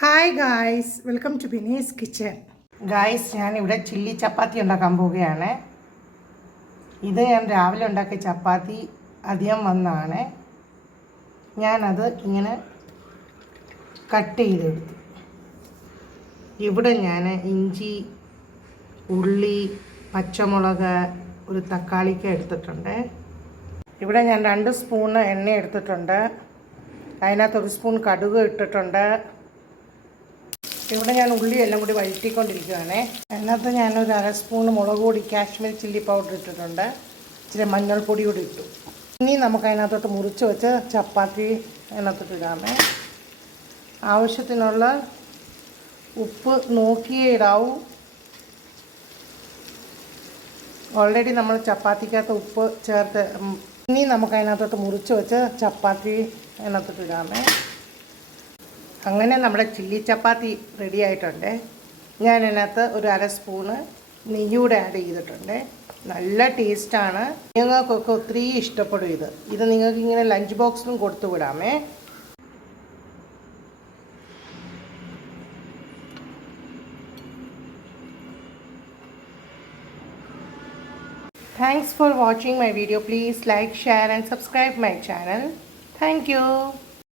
Hi guys, welcome to Bini's kitchen. Guys, ഞാനിവിടെ chilli chapati ഉണ്ടാക്കാൻ പോവുകയാണ്. ഇത് ഞാൻ രാവിലെ ഉണ്ടാക്കിയ ചപ്പാത്തി അധികം വന്നതാണ്. ഞാനത് ഇങ്ങനെ കട്ട് ചെയ്തെടുത്തു. ഇവിടെ ഞാൻ ഇഞ്ചി, ഉള്ളി, പച്ചമുളക്, ഒരു തക്കാളിക്ക എടുത്തിട്ടുണ്ട്. ഇവിടെ ഞാൻ 2 സ്പൂണ് എണ്ണ എടുത്തിട്ടുണ്ട്. അതിനകത്ത് 1 സ്പൂൺ കടുക് ഇട്ടിട്ടുണ്ട്. ഇവിടെ ഞാൻ ഉള്ളി എല്ലാം കൂടി വഴറ്റിക്കൊണ്ടിരിക്കുകയാണ്. അതിനകത്ത് ഞാനൊരു 1/2 സ്പൂൺ മുളക് പൊടി, കാശ്മീർ ചില്ലി പൗഡർ ഇട്ടിട്ടുണ്ട്. ഇച്ചിരി മഞ്ഞൾപ്പൊടി കൂടി ഇട്ടു. ഇനി നമുക്ക് അതിനകത്തോട്ട് മുറിച്ച് വെച്ച് ചപ്പാത്തി അതിനകത്തോട്ട് ഇടാമേ. ആവശ്യത്തിനുള്ള ഉപ്പ് നോക്കിയേ ഇടാവൂ. ഓൾറെഡി നമ്മൾ ചപ്പാത്തിക്കകത്ത് ഉപ്പ് ചേർത്ത്. ഇനി നമുക്ക് അതിനകത്തോട്ട് മുറിച്ച് വെച്ച് ചപ്പാത്തി അതിനകത്തോട്ട് ഇടാമേ. അങ്ങനെ നമ്മുടെ ചില്ലി ചപ്പാത്തി റെഡി ആയിട്ടുണ്ട്. ഞാൻ അതിനകത്ത് ഒരു 1/2 സ്പൂണ് നെയ്യൂടെ ആഡ് ചെയ്തിട്ടുണ്ട്. നല്ല ടേസ്റ്റാണ്. നിങ്ങൾക്കൊക്കെ ഒത്തിരി ഇഷ്ടപ്പെടും ഇത് നിങ്ങൾക്ക് ഇങ്ങനെ ലഞ്ച് ബോക്സിലും കൊടുത്തു വിടാമേ. Thanks for watching my video. Please like, share and subscribe my channel. Thank you.